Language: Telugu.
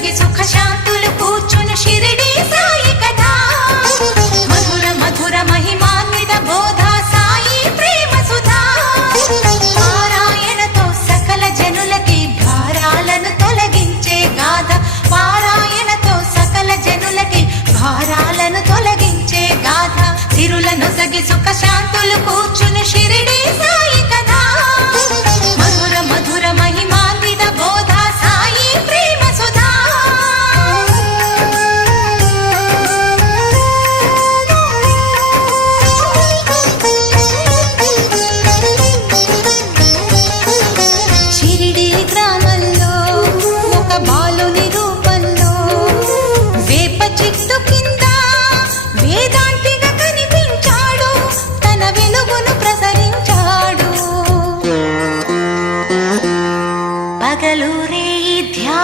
సుఖ శాంతులు కూర్చుని సాయి కదా మధుర మధుర మహిమాన్విత బోధ సాయి ప్రేమ సుధా. పారాయణతో సకల జనులకి భారాలను తొలగించే గాథ. పారాయణతో సకల జనులకి భారాలను తొలగించే గాథ. తిరులను సగి సుఖ పగలు రే ధ్యా